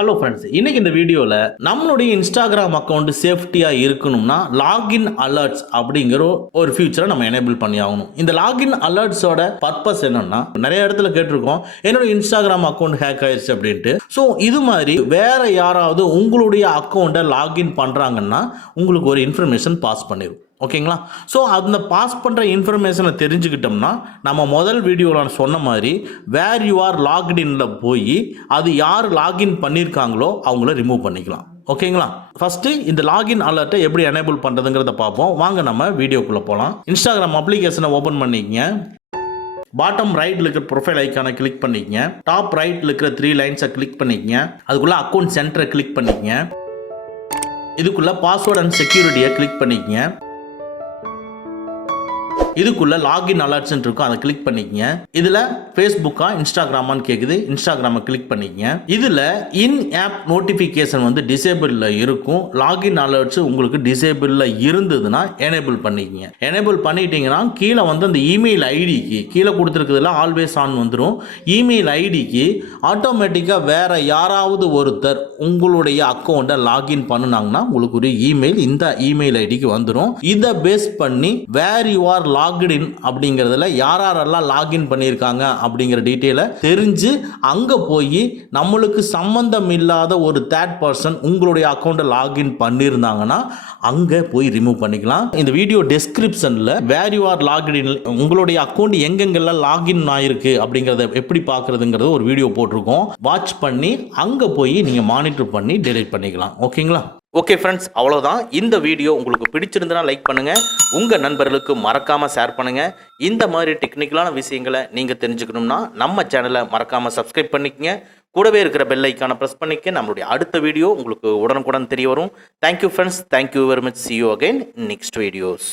Hello friends, இன்னைக்கு இந்த வீடியோவில் நம்மளுடைய இன்ஸ்டாகிராம் அக்கௌண்ட் சேஃப்டியாக இருக்கணும்னா லாகின் அலர்ட்ஸ் அப்படிங்கிற ஒரு ஃபியூச்சரை நம்ம எனேபிள் பண்ணி ஆகணும். இந்த லாகின் அலர்ட்ஸோட பர்பஸ் என்னன்னா, நிறைய இடத்துல கேட்டிருக்கோம் என்னோட இன்ஸ்டாகிராம் அக்கௌண்ட் ஹேக் ஆயிடுச்சு அப்படின்ட்டு. ஸோ இது மாதிரி வேற யாராவது உங்களுடைய அக்கௌண்ட்டை லாகின் பண்ணுறாங்கன்னா உங்களுக்கு ஒரு இன்ஃபர்மேஷன் பாஸ் பண்ணிடும். ஓகேங்களா? ஸோ அந்த பாஸ் பண்ணுற இன்ஃபர்மேஷனை தெரிஞ்சுக்கிட்டோம்னா நம்ம முதல் வீடியோவில் சொன்ன மாதிரி வேர் யூ ஆர் லாக்டின்ல போய் அது யார் லாகின் பண்ணியிருக்காங்களோ அவங்கள ரிமூவ் பண்ணிக்கலாம். ஓகேங்களா? ஃபர்ஸ்ட் இந்த லாகின் அலர்ட்டை எப்படி எனேபிள் பண்ணுறதுங்கிறத பார்ப்போம். வாங்க நம்ம வீடியோக்குள்ளே போகலாம். இன்ஸ்டாகிராம் அப்ளிகேஷனை ஓப்பன் பண்ணிக்கங்க. பாட்டம் ரைட்ல இருக்கிற ப்ரொஃபைல் ஐக்கானை கிளிக் பண்ணிக்கங்க. டாப் ரைட்ல இருக்கிற 3 லைன்ஸை கிளிக் பண்ணிக்கங்க. அதுக்குள்ள அக்கௌண்ட் சென்டரை கிளிக் பண்ணிக்கங்க. இதுக்குள்ள பாஸ்வேர்ட் அண்ட் செக்யூரிட்டியை கிளிக் பண்ணிக்கங்க. இதுக்குள்ள லாகின் அலர்ட்ஸ் இருக்கும், அதை கிளிக் பண்ணிக்கங்க. இதுல ஃபேஸ்புக்கா இன்ஸ்டாகிராமான்னு கேக்குது, இன்ஸ்டாகிராமை கிளிக் பண்ணிக்கங்க. இதுல இன் ஆப் நோட்டிபிகேஷன் வந்து டிசேபிள்ல இருக்கும். லாகின் அலர்ட்ஸ் உங்களுக்கு டிசேபிள்ல இருந்ததுன்னா எனேபிள் பண்ணிக்கங்க. எனேபிள் பண்ணிட்டீங்கன்னா கீழே வந்து அந்த இமெயில் ஐடிக்கு கீழே கொடுத்துருக்கிறதுல ஆல்வேஸ் ஆன் வந்துடும். இமெயில் ஐடிக்கு ஆட்டோமேட்டிக்கா வேற யாராவது ஒருத்தர் உங்களுடைய அக்கௌண்ட்டை லாகின் பண்ணுனாங்கன்னா உங்களுக்கு ஒரு இமெயில் இந்த இமெயில் ஐடிக்கு வந்துடும். இதை பேஸ் பண்ணி வேர் யூ ஆர் லாக்இன் அப்படிங்கிறதுல யாரெல்லாம் லாகின் பண்ணியிருக்காங்க அப்படிங்கிற டீட்டெயிலை தெரிஞ்சு அங்கே போய் நம்மளுக்கு சம்பந்தம் இல்லாத ஒரு தேர்ட் பர்சன் உங்களுடைய அக்கௌண்ட்டை லாகின் பண்ணியிருந்தாங்கன்னா அங்கே போய் ரிமூவ் பண்ணிக்கலாம். இந்த வீடியோ டெஸ்கிரிப்ஷனில் வேர் யூ ஆர் லாக்இன் உங்களுடைய அக்கௌண்ட் எங்கெங்கெல்லாம் லாகின் ஆயிருக்கு அப்படிங்கிறத எப்படி பார்க்கறதுங்கிறது ஒரு வீடியோ போட்டிருக்கோம். வாட்ச் பண்ணி அங்கே போய் நீங்கள் மானிட்டர் பண்ணி டெலீட் பண்ணிக்கலாம். ஓகேங்களா? ஓகே ஃப்ரெண்ட்ஸ், அவ்வளோதான். இந்த வீடியோ உங்களுக்கு பிடிச்சிருந்தனா லைக் பண்ணுங்கள், உங்கள் நண்பர்களுக்கு மறக்காமல் ஷேர் பண்ணுங்கள். இந்த மாதிரி டெக்னிக்கலான விஷயங்களை நீங்கள் தெரிஞ்சுக்கணும்னா நம்ம சேனலை மறக்காமல் சப்ஸ்கிரைப் பண்ணிக்கங்க. கூடவே இருக்கிற பெல் ஐக்கானை ப்ரெஸ் பண்ணிக்க. நம்மளுடைய அடுத்த வீடியோ உங்களுக்கு உடனுக்குடன் தெரிய வரும். Thank you friends, thank you very much. see you again in next videos.